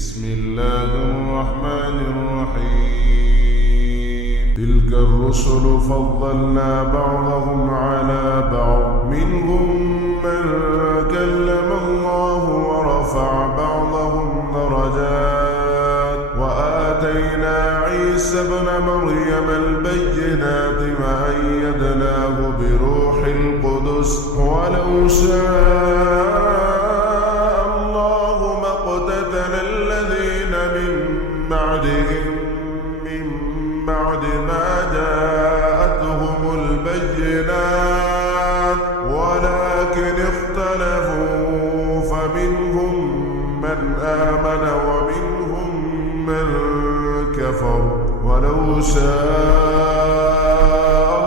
بسم الله الرحمن الرحيم تلك الرسل فضلنا بعضهم على بعض منهم من كلم الله ورفع بعضهم درجات وآتينا عيسى ابن مريم البينات وأيدناه بروح القدس ولو شاء الله ما اقتتل الذين من بعدهم من بعد ما جاءتهم البينات ولكن اختلفوا فمنهم من آمن ومنهم من كفر ولو شاء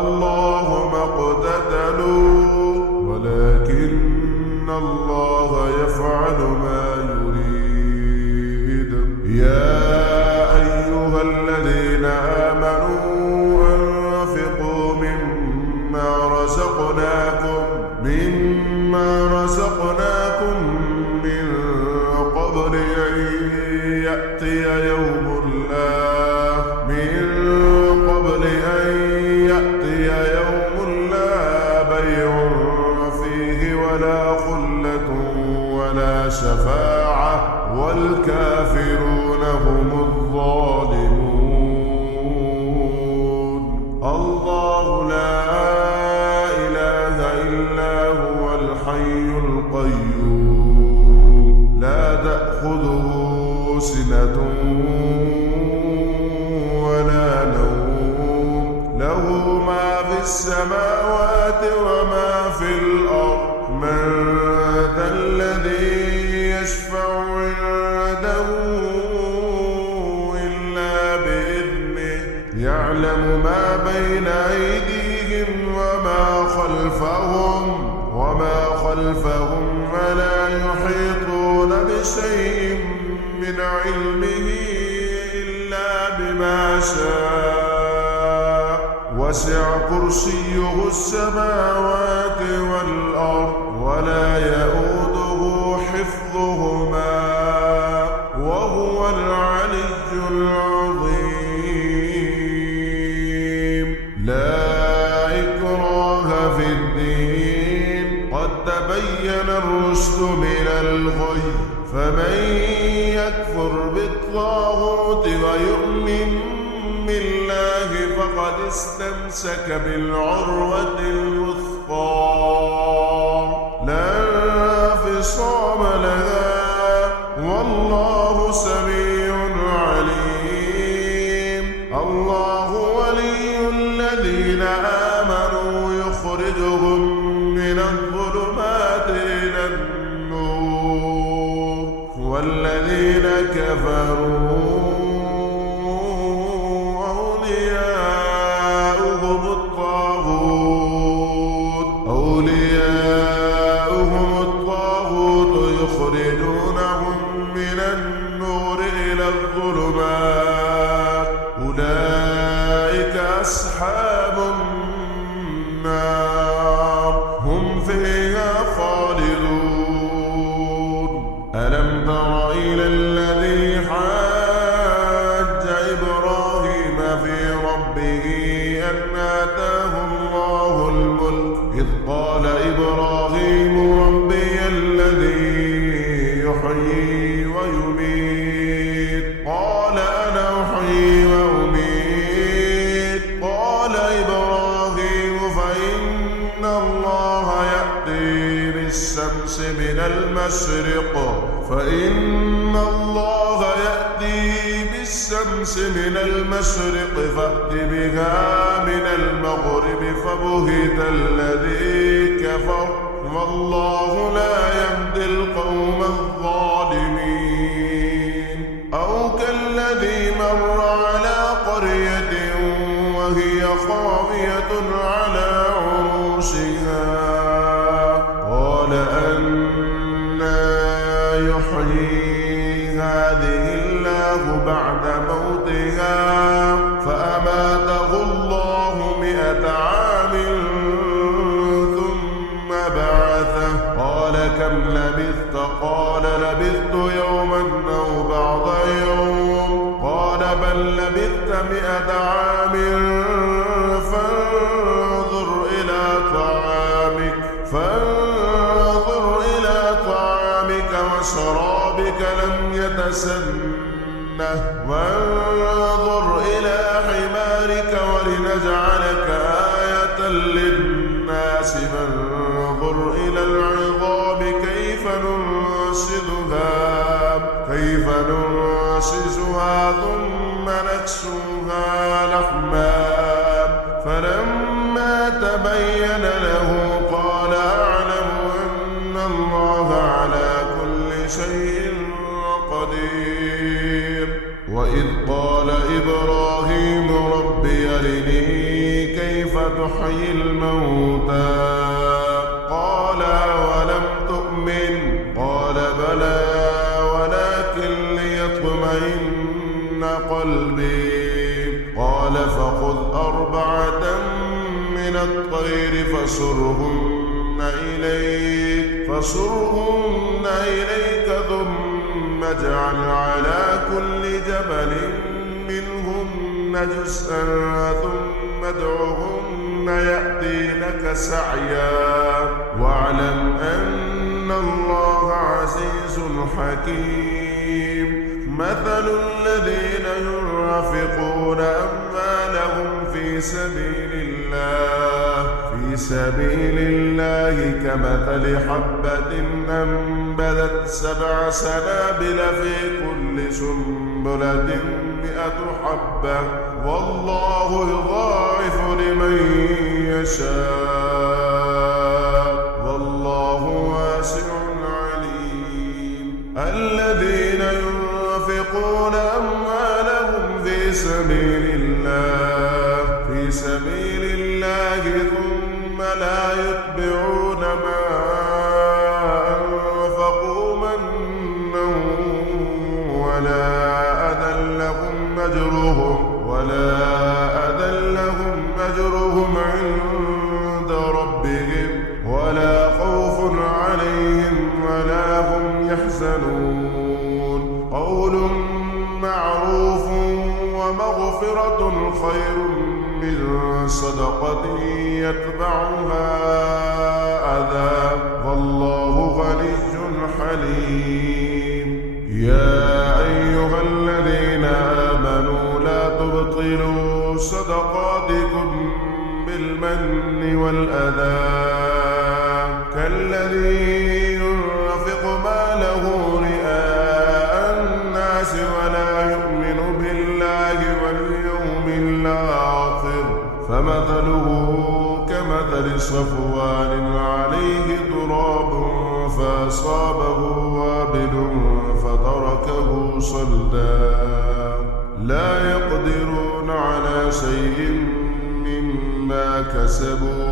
الله ما اقتتلوا ولكن الله يفعل ما يريد يا أيها الذين آمنوا أنفقوا مما رزقناكم من قبل أن يأتي يوم لا بيع فيه ولا خلة ولا شفاعة والكافرون هم الظالمون الله لا إله إلا هو الحي القيوم لا تأخذه سنة ولا نوم له ما في السماوات وما في الأرض من ذا الذي يشفع عنده إلا بإذنه يعلم ما بين أيديهم وما خلفهم ولا يحيطون بشيء من علمه إلا بما شاء وسع كرسيه السماوات والأرض ولا يؤوده حفظهما وهو العلي العظيم لا إكراه في الدين قد تبين الرشد من الغي فمن يكفر بالطاغوت ويؤمن بالله فقد استمسك بالعروة الوثقى لا انفصام لها والله سميع عليم الله ولي الذين آمنوا يخرجهم من الظلمات إلى النور والذين كفروا أولياؤهم الطاغوت يخرجونهم من النور إلى الظلمات أولئك أصحاب النار هم فيها خالدون ألم تر إلى الذي حاج إبراهيم في ربه أن آتاه الله الملك إذ قال إبراهيم ربي الذي يحيي ويميت قال أنا أحيي وأميت قال إبراهيم فإن الله يأتي بالشمس من المشرق فأت بها من المغرب فبهت الذي كفر والله لا يهدي القوم الظالمين أو كالذي مر على قرية وهي خاوية على عروشها قال أنى يحيي هذه الله بعد موتها فأماته الله 100 عام ثم بعثه قال كم لبثت قال لبثت يوما أو بعض 100 عام فانظر إلى طعامك وشرابك لم يتسنه وانظر إلى حمارك ولنجعلك آية للناس فانظر إلى العظام كيف ننشزها ثم نكسوها لحما فلما تبين له قال أعلم أن الله على كل شيء قدير. وإذ قال إبراهيم رب أرني كيف تحيي الموتى قال أولم تؤمن قال بلى ولكن ليطمئن قلبي قال فخذ 4 من الطير فصرهن إليك ثم اجعل على كل جبل منهن جزءا ثم ادعهن يأتينك سعيا واعلم أن الله عزيز حكيم. مثل الذين ينفقون أموالهم في سبيل الله كمثل حبة أنبتت 7 سنابل في كل سنبلة 100 حبة والله يضاعف لمن يشاء والله واسع عليم. الذين ينفقون أموالهم في سبيل الله ثم لا يتبعون ما أنفقوا منا ولا أذى لهم أجرهم عند ربهم ولا خوف عليهم ولا هم يحزنون. قول معروف ومغفرة خير من صدقة يتبعها أذى والله غني حليم. يا أيها الذين آمنوا لا تبطلوا صدقاتكم بالمن والأذى كالذي ينفق ماله رئاء الناس ولا يؤمن بالله واليوم الآخر فمثله كمثل صفوان عليه تراب فأصابه وابل فتركه صلدا لا يقدرون على شيء مما كسبوا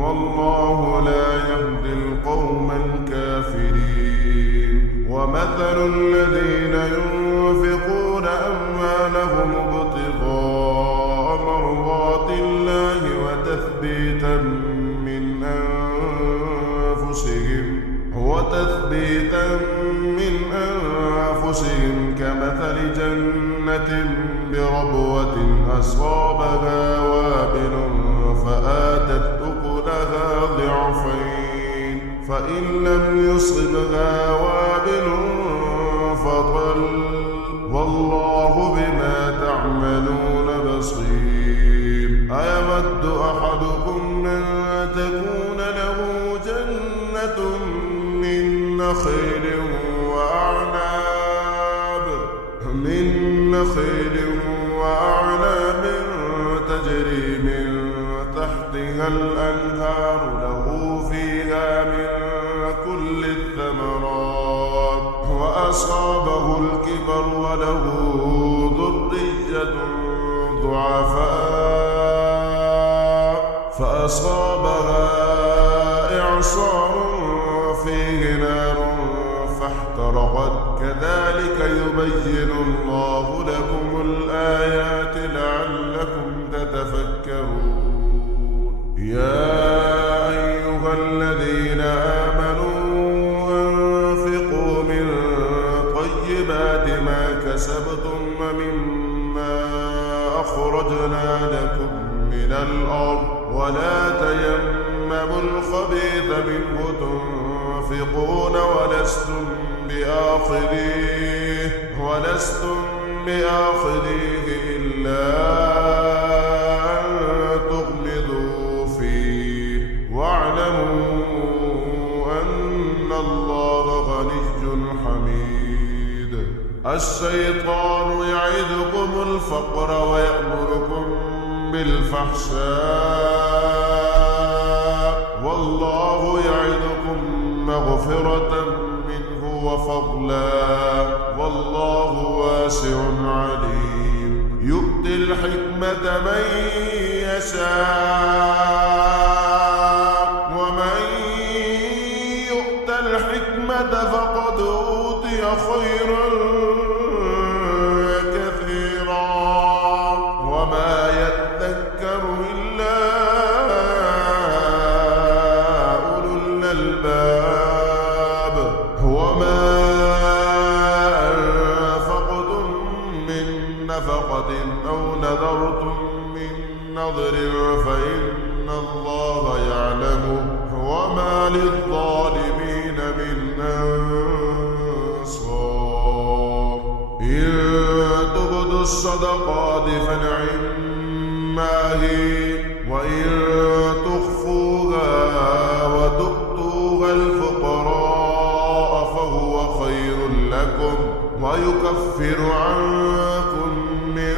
والله لا يهدي القوم الكافرين. ومثل الذين ينفقون أموالهم ابتغاء مرضات الله وتثبيتا من أنفسهم كمثل جنة بربوة أصابها وابل فآتت أكلها ضعفين فإن لم يصبها وابل فطل والله بما تعملون بصير. أيود أحدكم أن تكون له جنة من نخيل وأعناب تجري من تحتها الأنهار له فيها من كل الثمرات وأصابه الكبر وله ذرية ضعفاء فأصابها إعصار فيه نار فاحترقت كذلك يبين الله لكم الآيات لعلكم تتفكرون. يا أيها الذين آمنوا أنفقوا من طيبات ما كسبتم ومما أخرجنا لكم من الأرض ولا تيمموا الخبيث منه تنفقون ولستم بآخذيه إلا أن تغمضوا فيه واعلموا أن الله غني حميد. الشيطان يعدكم الفقر ويأمركم بالفحشاء والله يعدكم مغفرة منه وفضلا والله واسع عليم. يؤتي الحكمة من يشاء ومن يؤت الحكمة فقد أوتي خيرا كثيرا وما يذكر إلا أولو الألباب. وما أنفقتم من نفقة أو نذرتم من نذر فإن الله يعلمه وما للظالمين من أنصار. إن تبدوا الصدقات فنعما هي وإن تخفوها وتؤتوها الفقراء فهو خير لكم ويكفر عنكم من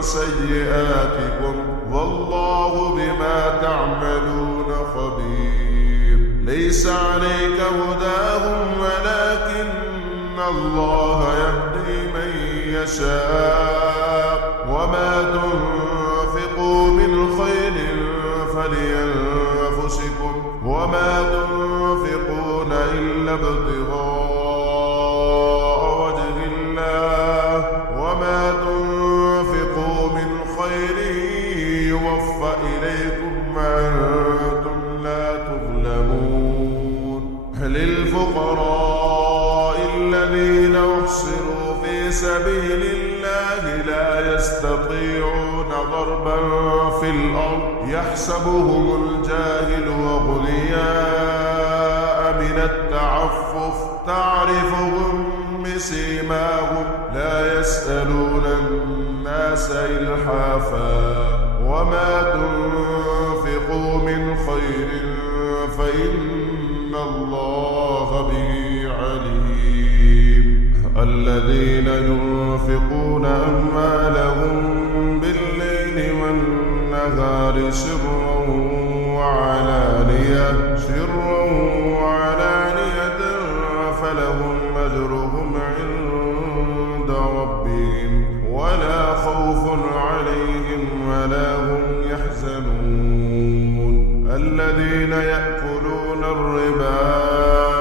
سيئاتكم والله بما تعملون خبير. ليس عليك هداهم ولكن الله يهدي من يشاء وما تنفقوا من خير فلأنفسكم وما تنفقون إلا ابتغاء وجه الله وما تنفقوا من خير يوفى إليكم وأنتم لا تظلمون. للفقراء الذين أحصروا في سبيل الله لا يستطيعون ضربا في الأرض يحسبهم الجاهل أغنياء من التعفف تعرفهم بسيماهم لا يسألون الناس إلحافا وما تنفقوا من خير فإن الله به عليم. الذين ينفقون أموالهم بالليل والنهار سرا وعلانية فلهم أجرهم عند ربهم ولا خوف عليهم ولا هم يحزنون. الذين يأكلون الربا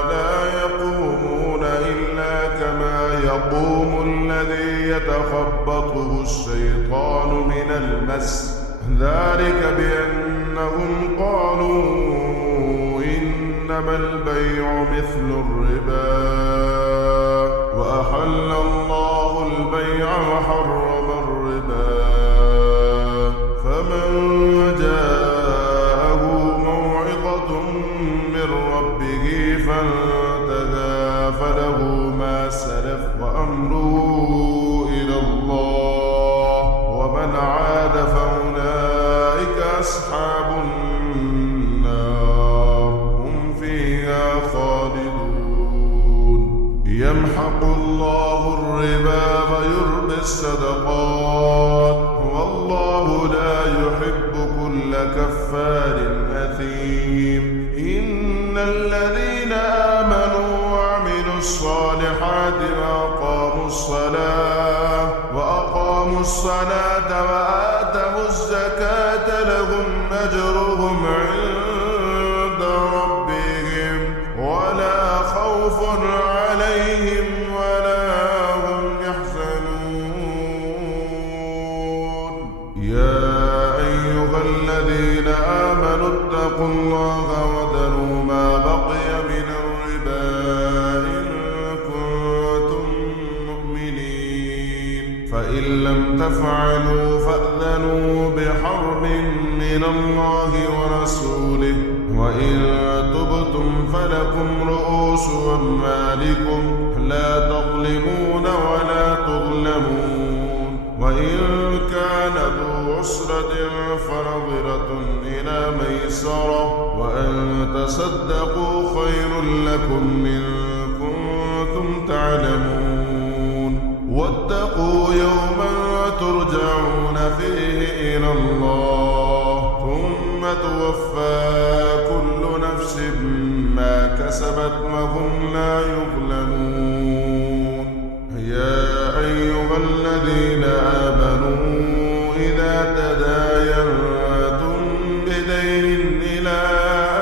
لا يقومون إلا كما يقوم الذي يتخبطه الشيطان من المس ذلك بأنهم قالوا إنما البيع مثل الربا وأحل الله البيع وحرم الربا. فمن جاءه موعظة من ربه فانتهى فله ما سلف وأمره إلى الله ومن عاد فأولئك أصحاب النار هم فيها خالدون. يمحق الله الربا ويربي الصدقات والله لا يحب كل كفار أثيم. إن الذين آمنوا وعملوا الصالحات وأقاموا الصلاة وآتوا الزكاة لهم أجرهم عند ربهم ولا خوف عليهم ولا هم يحزنون. يا أيها الذين آمنوا اتقوا الله وذروا ما بقي من الربا إن كنتم مؤمنين فإن لم تفعلوا فأذنوا بحرب من الله ورسوله وإن تبتم فلكم رؤوس أموالكم لا تظلمون ولا تظلمون وإن كان ذو عسرة فنظرة إلى ميسرة وأن تصدقوا خير لكم إن كنتم تعلمون واتقوا يوما ترجعون فيه إلى الله ثم توفى كل نفس ما كسبت وهم لا يظلمون يا أيها الذين آمنوا إذا تداينتم بدين إلى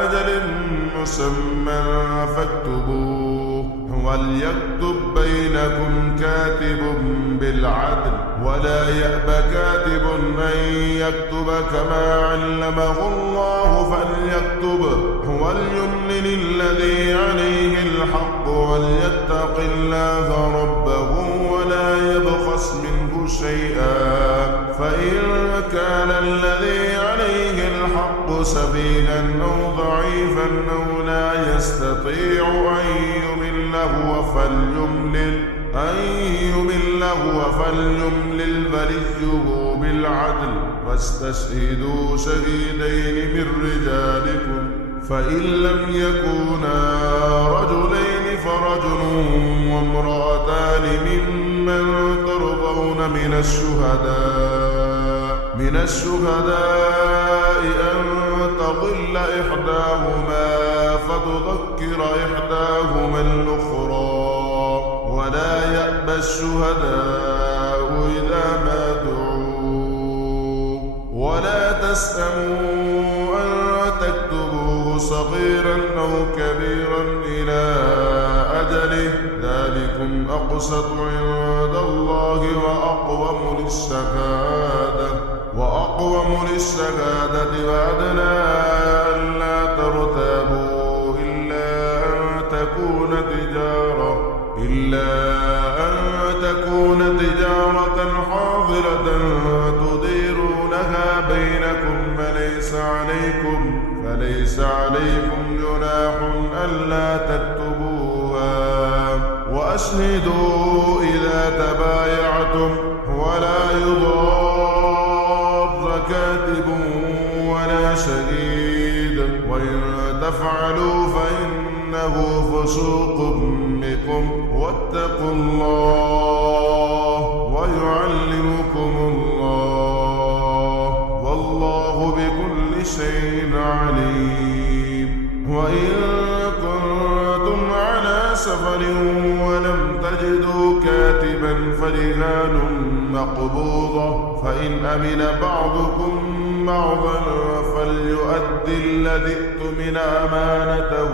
أجل مسمى فاكتبوه وليكتب بينكم كاتب بالعدل ولا يأب كاتب أن يكتب كما علمه الله فليكتب وليملل الذي عليه الحق وليتق الله ربه ولا يبخس منه شيئا فإن كان الذي عليه الحق سفيها أو ضعيفا أو لا يستطيع أن يمل هو فليملل وليه بالعدل واستشهدوا شهيدين من رجالكم فإن لم يكونا رجلين فرجل وامرأتان ممن ترضون من الشهداء أن تضل إحداهما فتذكر إحداهما الأخرى ولا يأبى الشهداء إذا ما دعوا ولا تسأموا أن تكتبوه صغيرا أو كبيرا إلى أجله ذلكم أقسط عند الله وأقوم للشهادة وأدنى ألا ترتابوا إلا أن تكون تجارة حاضرة تديرونها بينكم فليس عليكم جناح ألا تكتبوها وأشهدوا إذا تبايعتم ولا يضار كاتب ولا شهيد وإن تفعلوا فإنه فسوق بكم واتقوا الله ويعلمكم الله والله بكل شيء عليم وإن كنتم على سفر ولم تجدوا كاتبا فرهان مقبوضة فإن أمن بعضكم بعضا فليؤدي الذي اؤتمن أمانته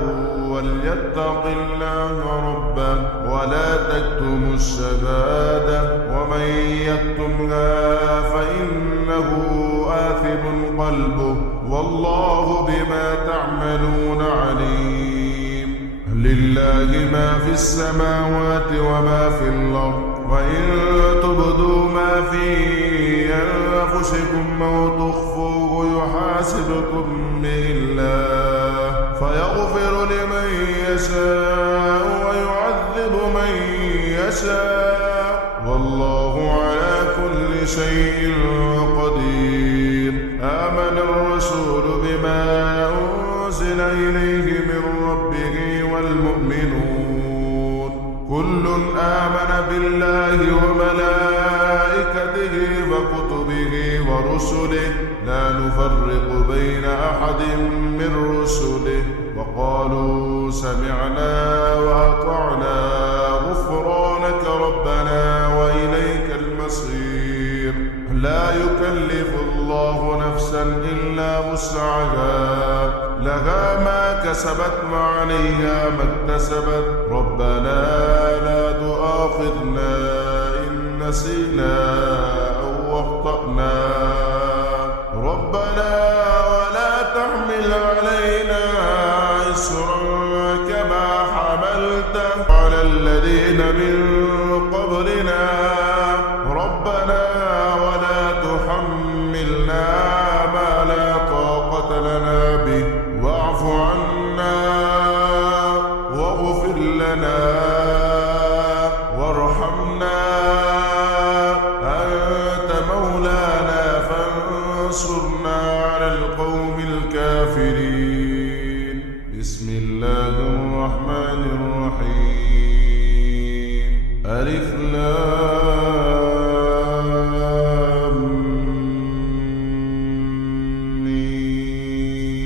وليتق الله ربه ولا تكتموا الشهادة ومن يكتمها فإنه آثم قلبه والله بما تعملون عليم لله ما في السماوات وما في الأرض وإن تبدوا ما في أنفسكم أو تخفوه يحاسبكم به الله فيغفر لمن يشاء ويعذب من يشاء والله على كل شيء قدير آمن الرسول بما أنزل إليه من ربه والمؤمنون كل آمن بالله وملائكته وكتبه ورسله لا نفرق بين أحد من رسله وقالوا سمعنا وأطعنا غفرانك ربنا وإليك المصير لا يكلف الله نفسا إلا وسعها لها ما كسبت وعليها ما اكتسبت ربنا لا تؤاخذنا إن نسينا أو أخطأنا ربنا ولا تحمل علينا إصرا كما حملته على الذين من قبلنا ربنا لام ميم.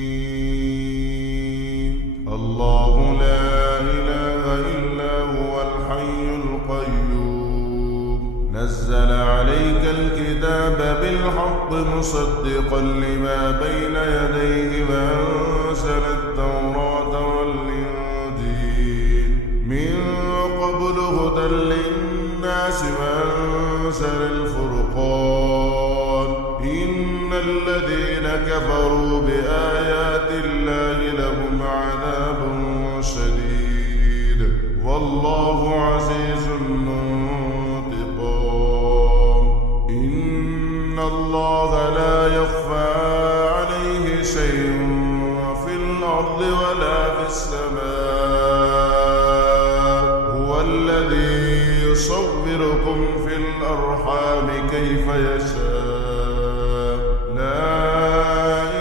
الله لا إله إلا هو الحي القيوم نزل عليك الكتاب بالحق مصدقا لما بين يديه وأنزل التوراة والإنجيل من قبل هدى للناس وأنزل الفرقان إن الذين كفروا بآيات الله لهم عذاب شديد والله عزيز انتقام. إن الله لا يخفى عليه شيء في الأرض ولا في السماء هو الذي يصوركم في الأرحام كيف يشاء لا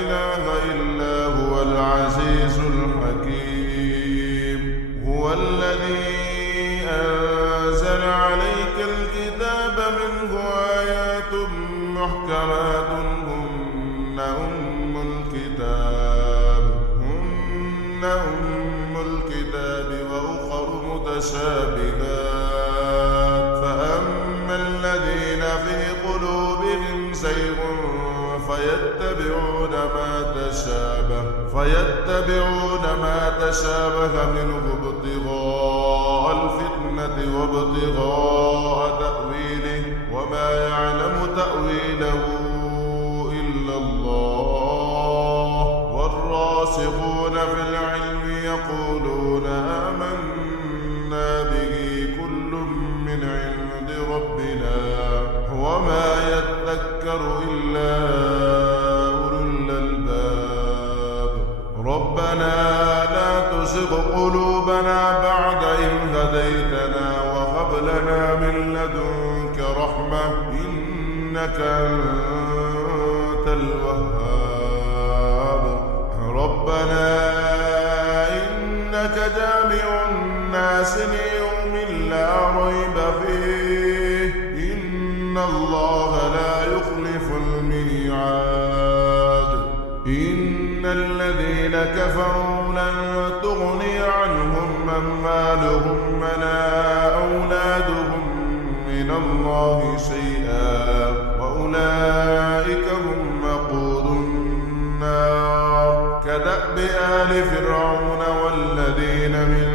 إله إلا هو العزيز الحكيم. هو الذي أنزل عليك الكتاب منه آيات محكمات هن أم الكتاب وأخر متشابهات فأما الذين في قلوبهم زيغ فيتبعون ما تشابه منه ابتغاء الفتنة وابتغاء تأويله وما يعلم تأويله إلا الله والراسخون في العلم يقولون آمنا به كل من عند ربنا وما يذكر إلا أولو الألباب. ربنا لا تزغ قلوبنا بعد إذ هديتنا وهب لنا من لدنك رحمة إنك أنت الوهاب. ربنا إنك جامع الناس ليوم لا ريب فيه إن الله لا يخلف الميعاد. إن الذين كفروا لن تغني عنهم أموالهم ولا أولادهم من الله شيئا وأولئك هم وقود النار كدأب آل فرعون والذين من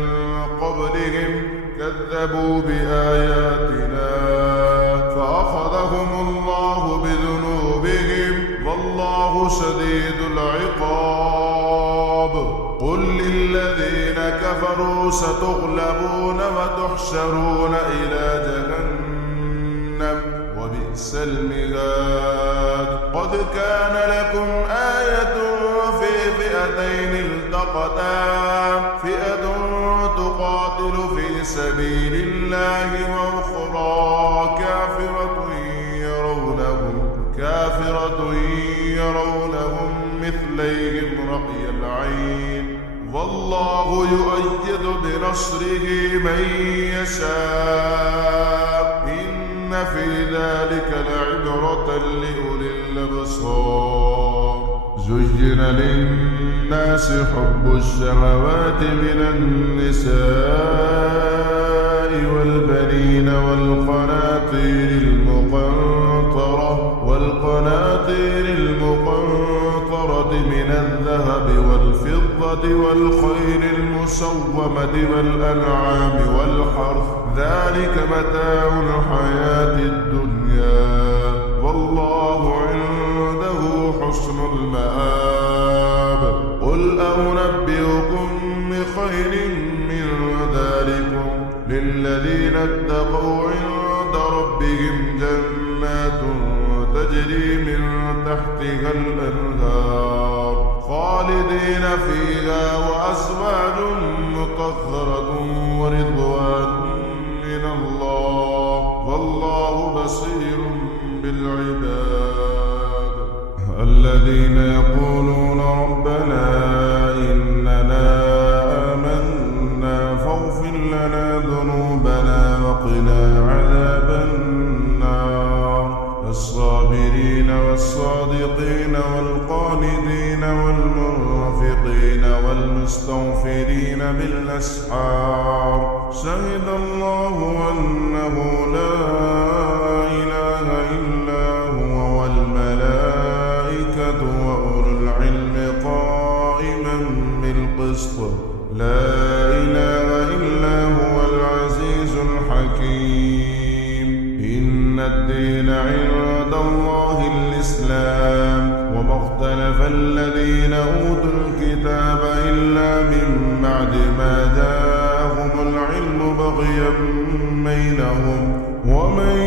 قبلهم كذبوا بآياتنا فأخذهم الله بذنوبهم والله شديد العقاب. قل للذين كفروا ستغلبون وتحشرون إلى جهنم وبئس المهاد. قد كان لكم آية في فئتين التقتا فئة تقاتل في سبيل الله وأخرى كافرة يرونهم مثليهم رأي العين والله يؤيد بنصره من يشاء إن في ذلك لعبرة لأولي الأبصار. زين للناس حب الشهوات من النساء والبنين والقناطير المقنطرة من الذهب والفضة والخيل المسومة والأنعام والحرث ذلك متاع الحياة الدنيا والله عنده حسن المآب. قل أنبئكم بخير من ذلكم للذين اتقوا عند ربهم جنات تجري من تحتها الأنهار خالدين فيها وأزواج مطهرة ورضوان من الله والله بصير بالعباد. الذين يقولون ربنا إننا آمنا فاغفر لنا ذنوبنا وقنا عذاب والمستغفرين بالأسحار شهد الله أنه لا إله إلا هو والملائكة وأولو العلم قائما بالقسط لا إله إلا هو العزيز الحكيم إن الدين عند الله الإسلام وما اختلف الذين أوتوا الكتاب إلا من بعد ما جاءهم العلم بغيا بينهم ومن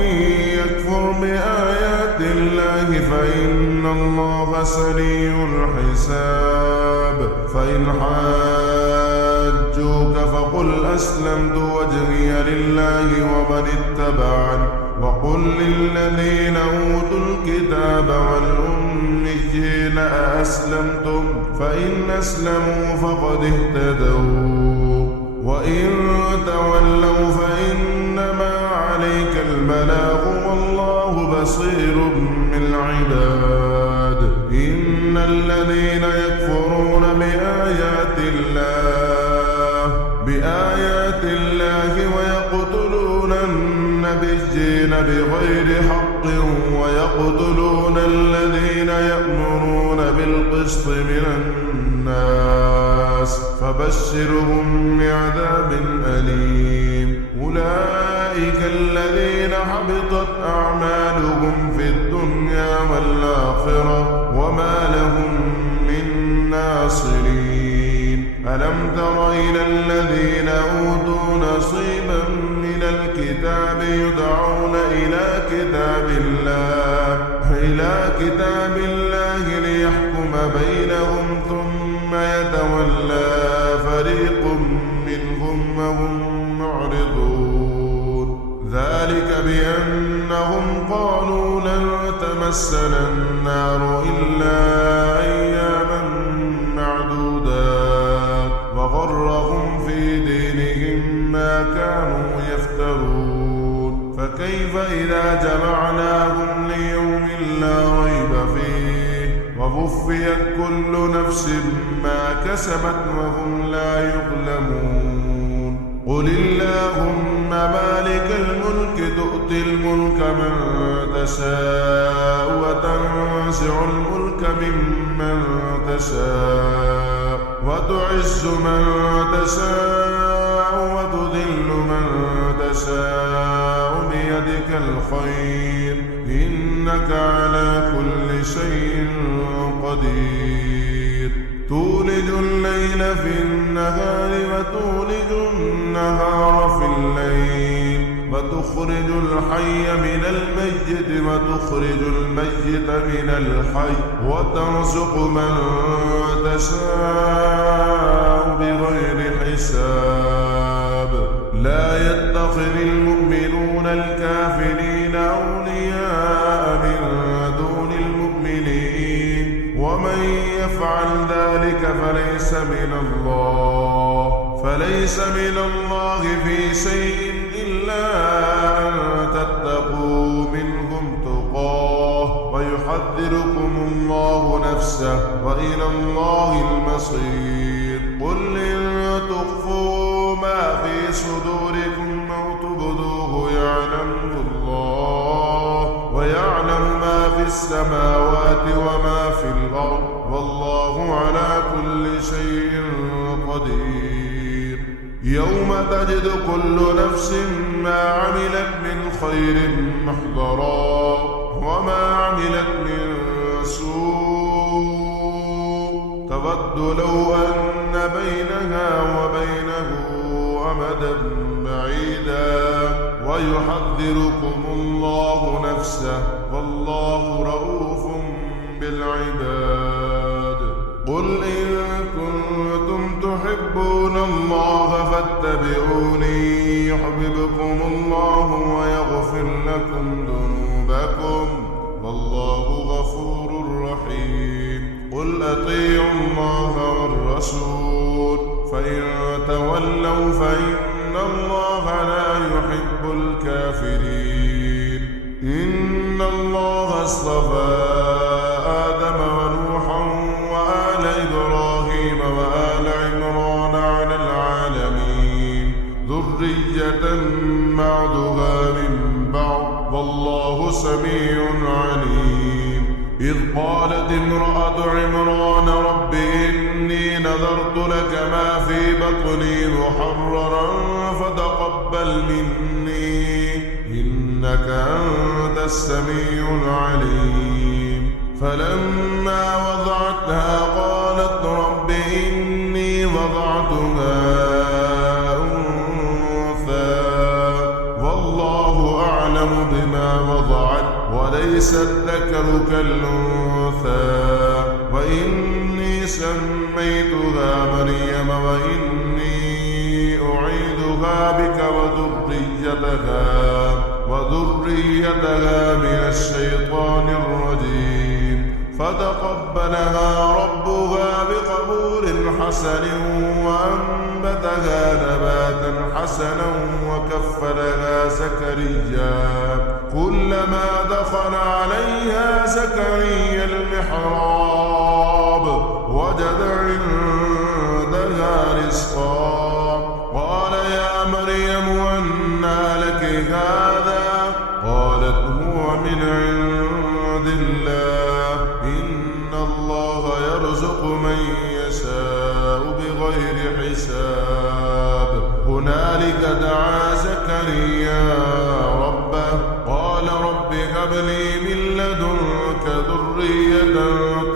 يكفر بآيات الله فإن الله سريع الحساب فإن حاجوك فقل أسلمت وجهي لله ومن اتبعني وقل للذين أوتوا الكتاب والأميين أأسلمتم فإن أسلموا فقد اهتدوا وإن تولوا فإنما عليك البلاغ والله بصير بالعباد إن الذين يكفرون بآيات الله ويقتلون النبيين بغير حق ويقتلون الذين يأمرون بالقسط من الناس فبشرهم بعذاب أليم أولئك الذين حبطت أعمالهم في الدنيا والآخرة وما لهم من ناصرين ألم تر إلى الذين أوتوا نصيبا من الكتاب يدعون إلى كتاب الله ليحكم بينهم ثم يتولى فريق منهم وهم معرضون ذلك بأنهم قالوا لن تمسنا النار إلا أياما معدودات وغرهم في دينهم ما كانوا يفترون فكيف إذا جمعناهم ليوم لا ريب فيه ووفيت كل نفس ما كسبت وهم لا يظلمون قل اللهم مالك الملك تؤتي الملك من تشاء وتنزع الملك ممن تشاء وتعز من تشاء وتذل من تشاء بيدك الخير إنك على كل شيء قدير تولج الليل في النهار وتولج النهار في الليل وتخرج الحي من الميت وتخرج الميت من الحي وترزق من تشاء بغير حساب لا يتخذ المؤمنون الكافرين أولياء من دون المؤمنين ومن يفعل ذلك فليس من الله في شيء إلا أن تتقوا منهم تقاه ويحذركم الله نفسه وإلى الله المصير قل إن تخفوا ما في صدوركم أو تبدوه يعلمه الله ويعلم ما في السماوات وما في الأرض والله على كل شيء قدير يوم تجد كل نفس ما عملت من خير محضرا وما عملت من سوء تود لو أن بينها وبينه أمدا بعيدا ويحذركم الله نفسه والله رؤوف بالعباد قل إن كنتم تحبون الله فاتبعوني يحببكم الله ويغفر لكم ذنوبكم والله غفور رحيم قل أطيعوا الله والرسول فإن تولوا فإن الله لا يحب الكافرين إن الله اصطفى آدم ونوحا وآل إبراهيم وآل عمران والله سميع عليم. إذ قالت امرأة عمران رب إني نذرت لك ما في بطني محررا فتقبل مني إنك أنت السميع العليم. فلما وضعتها قالت رب إني وضعتها أنثى والله أعلم بما وضعت وليس الذكر كالأنثى وإني سميتها مريم وإني أعيذها بك وذريتها من الشيطان الرجيم. فتقبلها ربها بقبول حسن وأنبتها نباتا حسنا وكفلها زكريا. كلما دخل عليها زكريا المحراب وجد عندها رزقا. قال يا مريم أنى لك هذا؟ قالت هو من عند الله إن الله يرزق من يشاء بغير حساب. هنالك دعا زكريا ربه قال رب هب لي من لدنك ذرية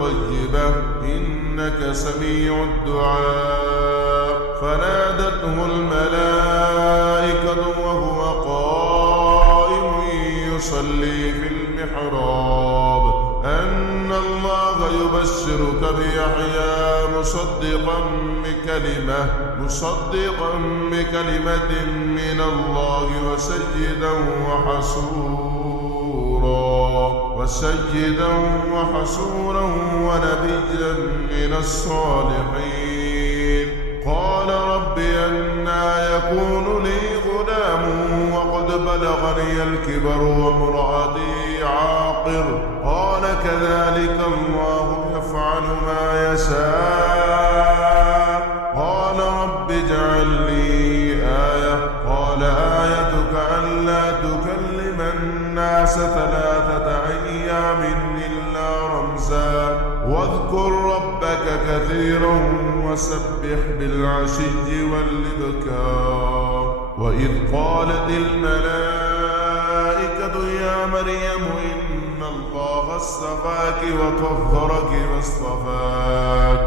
طيبة إنك سميع الدعاء. فنادته الملائكة وهو قائم يصلي في المحراب أن الله يبشرك بيحيى مصدقا بكلمة من الله وسيدا وحسورا ونبيا من الصالحين. قال رب أنى يكون لي غلام وقد بلغني الكبر وامرأتي عاقر. قال كذلك الله يفعل ما يشاء. قال رب اجعل لي آية. قال آيتك ألا تكلم الناس 3 أيام إلا رمزا واذكر ربك كثيرا وسبح بالعشي والإبكار. وإذ قالت الملائكة يا مريم إن الله اصطفاك وطهرك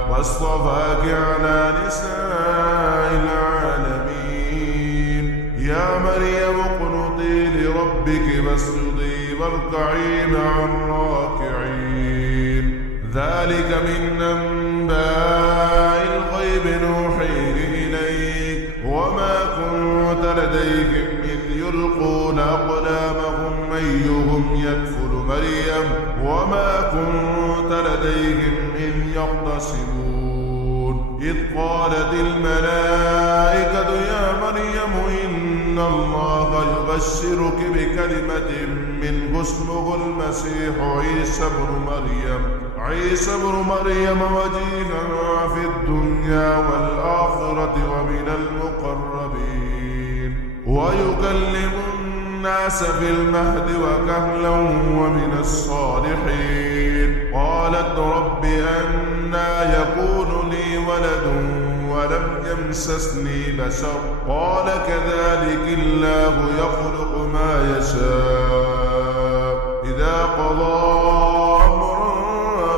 واصطفاك على نساء العالمين. يا مريم اقنطي لربك واسجدي واركعي مع الراكعين. ذلك من أنباء الغيب نوحيه إليك وما كنت لديهم إذ يلقون أقلامهم أيهم يكفل مريم وما كنت لديهم إذ يختصمون. إذ قالت الملائكة يا مريم إن الله يبشرك بكلمة منه اسمه المسيح عيسى بن مريم وجيها في الدنيا والآخرة ومن المقربين ويكلم الناس في المهد وكهلا ومن الصالحين. قالت رب أنى يكون لي ولد ولم يمسسني بشر. قال كذلك الله يخلق ما يشاء إذا قضى أمرا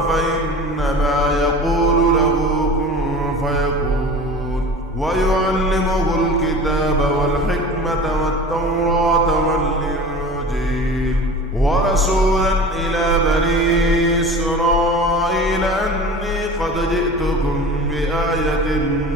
فإنما يقول له كن فيكون. ويعلمه الكتاب والحكمة والتوراة والإنجيل ورسولا إلى بني إسرائيل أني قد جئتكم بآية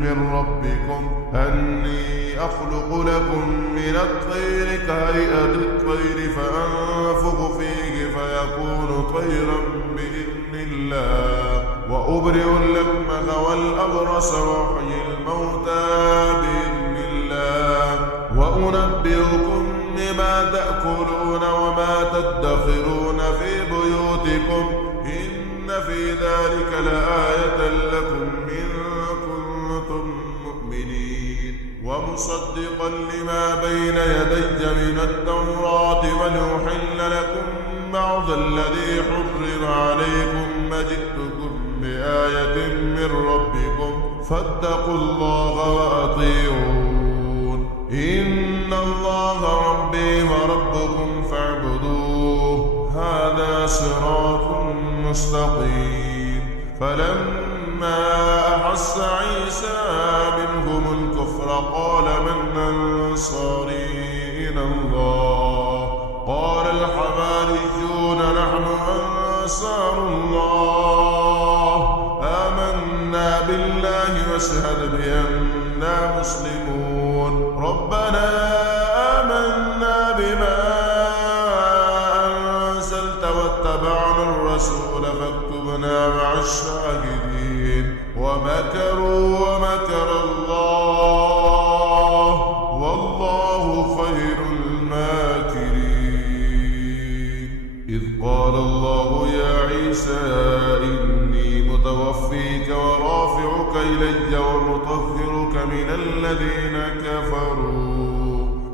من ربكم أني أخلق لكم من الطير كهيئة الطير فأنفخ فيه فيكون طيرا بإذن الله وأبرئ الأكمه والأبرص وأحيي الموتى بإذن الله وأنبئكم بما تأكلون وما تدخرون في بيوتكم إن في ذلك لآية لكم إن كنتم مؤمنين. ومصدقا لما بين يدي من التوراة ولأحل لكم بعض الذي حرم عليكم وجئتكم بآية من ربكم فاتقوا الله وأطيعون إن الله ربي وربكم فاعبدوه هذا صراط مستقيم. فلما أحس عيسى منهم الكفر قال من أنصاري إلى الله قال الحواريون نحن أنصار الله آمنا بالله واشهد بأننا مسلمون ربنا آمنا بما أنزلت واتبعنا الرسول فاكتبنا مع الشاهدين ومكروا ومكر الله والله خير الماكرين. إذ قال الله يا عيسى إني متوفيك ورافعك إلي ومطهرك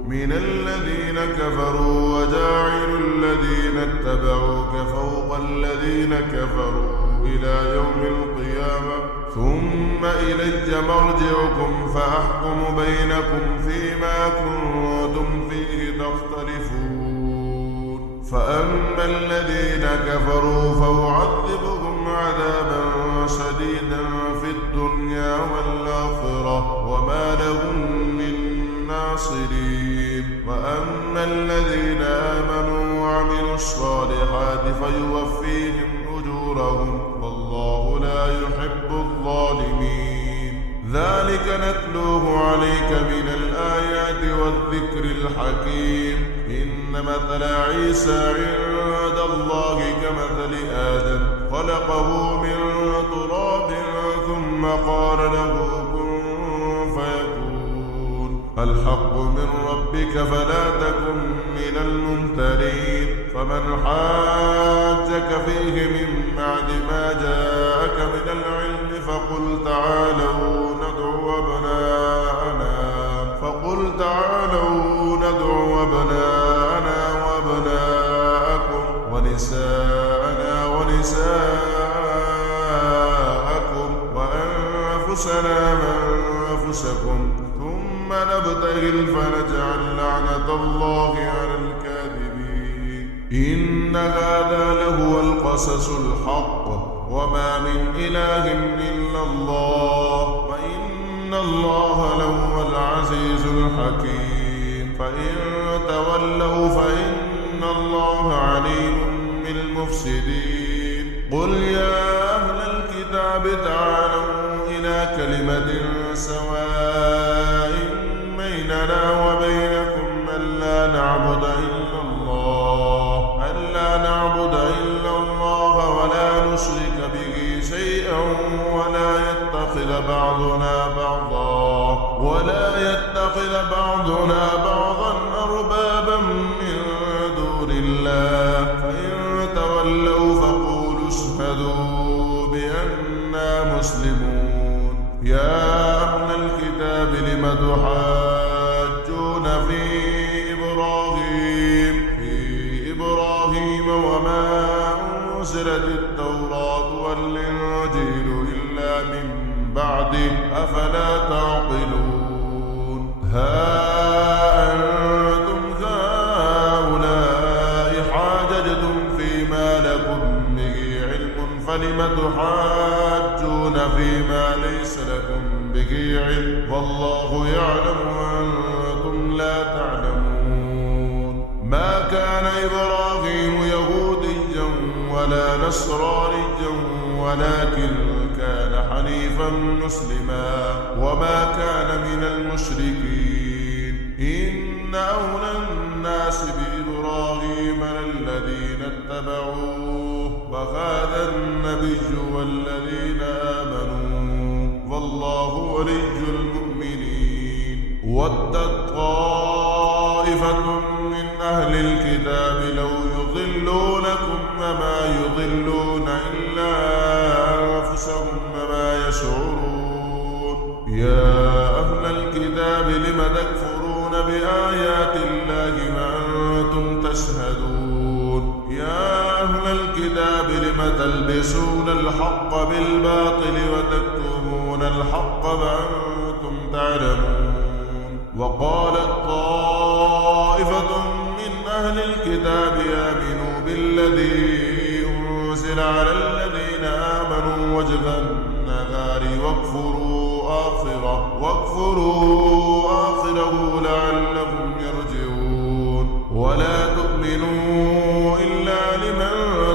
من الذين كفروا وجاعل الذين اتبعوك فوق الذين كفروا إلى يوم القيامة ثم إلي مرجعكم فأحكم بينكم فيما كنتم فيه تختلفون. فأما الذين كفروا فأعذبهم عذابا شديدا في الدنيا والآخرة وما لهم من ناصرين. وأما الذين آمنوا وعملوا الصالحات فيوفيهم أجورهم والله لا يحب الظالمين. ذلك نتلوه عليك من الآيات والذكر الحكيم. إن مثل عيسى عند الله كمثل آدم خلقه من تراب ثم قال له كن فيكون. الحق من ربك فلا تكن من الممترين. فمن حاجك فيه من بعد ما جاءك من العلم فقل تعالوا ندعو أبناءنا وأبناءكم ونساءنا ونساءكم وأنفسنا وأنفسكم ثم نبتهل فنجعل لعنة الله على الكاذبين. إن هذا لهو القصص الحق وما من إله إلا الله وإن الله لهو العزيز الحكيم. فإن تولوا فإن الله عليم بالمفسدين. قل يا أهل الكتاب تعالوا إلى كلمة سواء بيننا وبينكم ألا نعبد إلا الله ولا نشرك به شيئا ولا يتخذ بعضنا بعضا أربابا من دون الله. فإن تولوا فقولوا اشهدوا بأننا مسلمون. يا أهل الكتاب لم تحاجون في إبراهيم وما أنزلت التوراة والإنجيل إلا من بعده أفلا تعقلون. ها أنتم هؤلاء حاججتم فيما لكم به علم فلم تحاجون فيما ليس لكم به علم والله يعلم وأنتم لا تعلمون. ما كان إبراهيم يهوديا ولا نصرانيا ولكن كان حنيفا مسلما وما كان من المشركين. إن أولى الناس بإبراهيم للذين اتبعوه وهذا النبي والذين آمنوا والله ولي المؤمنين. ودت طائفة من أهل الكتاب لو يضلونكم وما يضلون إلا أنفسهم وما يشعرون. يا أهل الكتاب لم يا أهل الكتاب لم تلبسون الحق بالباطل وتكتمون الحق وأنتم تعلمون وقالت طائفة من أهل الكتاب آمنوا بالذي أنزل على الذين آمنوا وجه النهار واكفروا آخره لعلهم يرجعون ولا تؤمنوا إلا لمن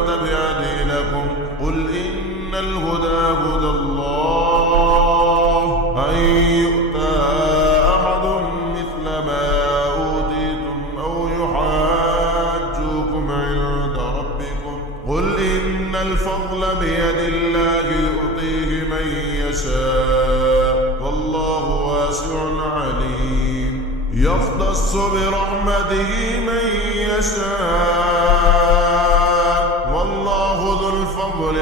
تبع دينكم قل إن الهدى هدى الله أن يؤتى أحد مثل ما أوتيتم أو يحاجوكم عند ربكم قل إن الفضل بيد الله يؤتيه من يشاء والله واسع عليم يختص برحمته من يشاء والله ذو الفضل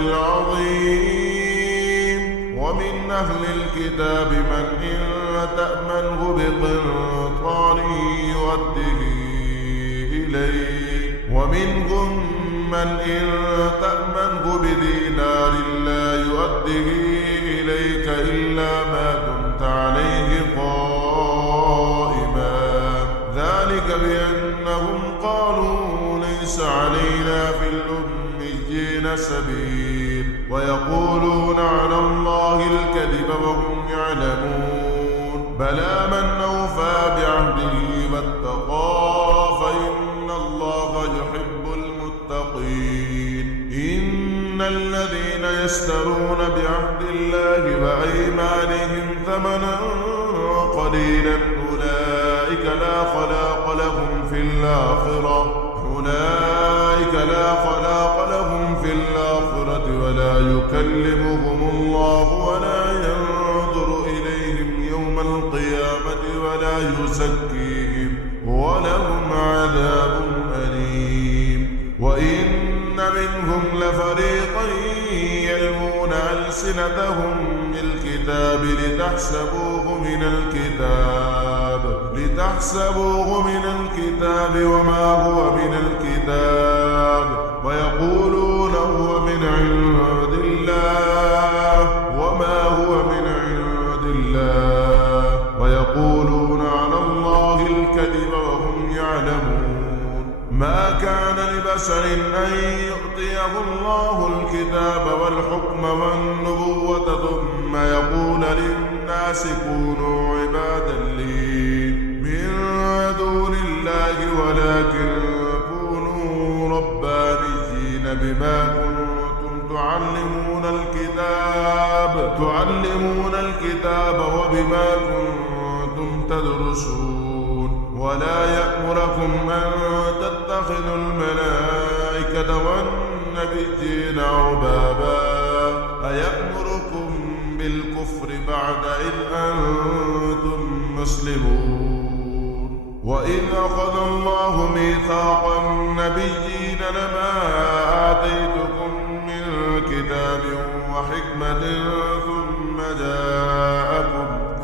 العظيم ومن أهل الكتاب من إن تأمنه بقنطار يؤده إليك ومنهم من إن تأمنه بدينار لا يؤده إليك إلا ما دمت عليه قائما ذلك بأنهم قالوا ليس علينا في الأميين سبيل ويقولون على الله الكذب وهم يعلمون بلى من أوفى بعهده واتقى فإن الله يحب المتقين إن الذين يشترون بعهد الله وأيمانهم ثمنا قليلا أولئك لا خلاق لهم في الآخرة ولا يكلمهم الله ولا ينظر إليهم يوم القيامة ولا يزكيهم ولهم عذاب أليم وإن منهم لفريقا يلمون ألسنتهم بالكتاب لتحسبوه من الكتاب وما هو من الكتاب ويقولون هو من عند الله وما هو من عند الله ويقولون على الله الكذب وهم يعلمون ما كان لبشر أن يؤتيه الله الكتاب والحكم والنبوة ثم يقول للناس كونوا عبادا لي من دون الله ولكن كونوا ربانيين بما كنتم تعلمون الكتاب وبما كنتم تدرسون ولا يأمركم أن تتخذوا الملائكة والنبيين أربابا أيأمركم بالكفر بعد إذ أنتم مسلمون وإذ أخذ الله ميثاق النبيين لما آتيتكم من كتاب وحكمة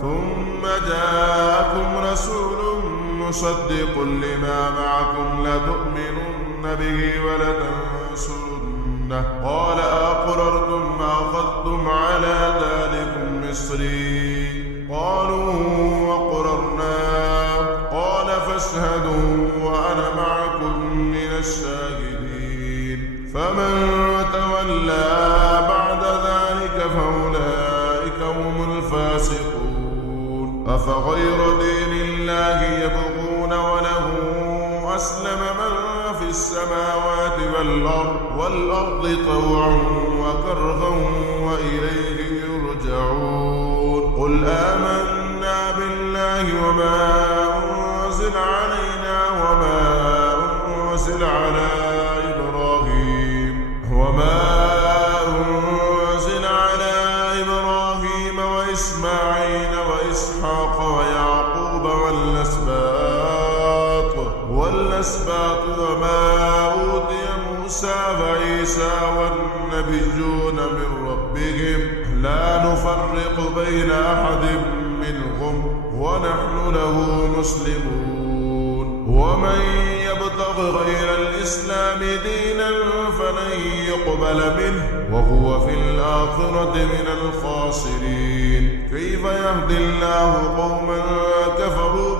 ثم جاءكم رسول مصدق لما معكم لتؤمنن به ولتنصرنه قال أقررتم أخذتم على ذلكم مصري قالوا وقررنا قال فاشهدوا وأنا معكم من الشاهدين فمن تولى بعد ذلك فأولئك هم الفاسقون أفغير دين الله يبغون وله أسلم من في السماوات والأرض طوعا وكرها وإليه يرجعون قل آمنا بالله وما أنزل علينا وما أنزل على إبراهيم وإسماعيل وإسحاق ويعقوب والأسباط وما أوتي موسى وعيسى والنبيون من ربهم لا نفرق بين أحد منهم ونحن له مسلمون ومن يبتغ غير الإسلام دينا فلن يقبل منه وهو في الآخرة من الخاسرين. كيف يهدي الله قوما كفروا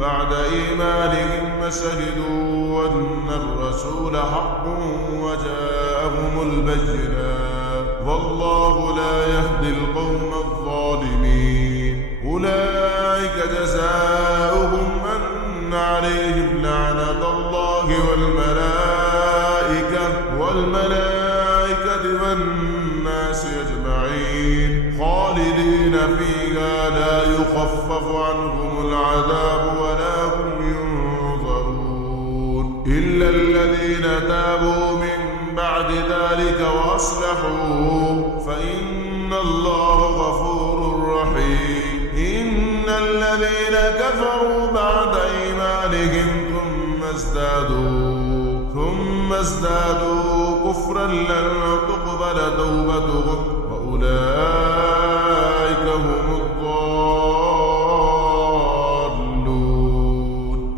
بعد إيمانهم وشهدوا أن الرسول حق وجاءهم البينات والله لا يهدي القوم الظالمين. أولئك جزاؤهم أن عليهم لعنة الله والملائكة والناس أجمعين خالدين فيها لا يخفف عنهم العذاب ولا هم ينظرون إلا الذين تابوا من بعد ذلك وأصلحوا فإن الله غفور رحيم. إن الذين كفروا بعد إيمانهم ثم ازدادوا كفرا لن تقبل توبتهم وأولئك هم الضالون.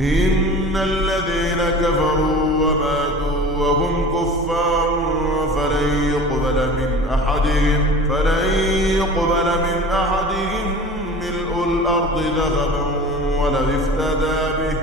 إن الذين كفروا وماتوا وهم كفار فلن يقبل من أحدهم ملء الأرض ذهبا ولو افتدى به.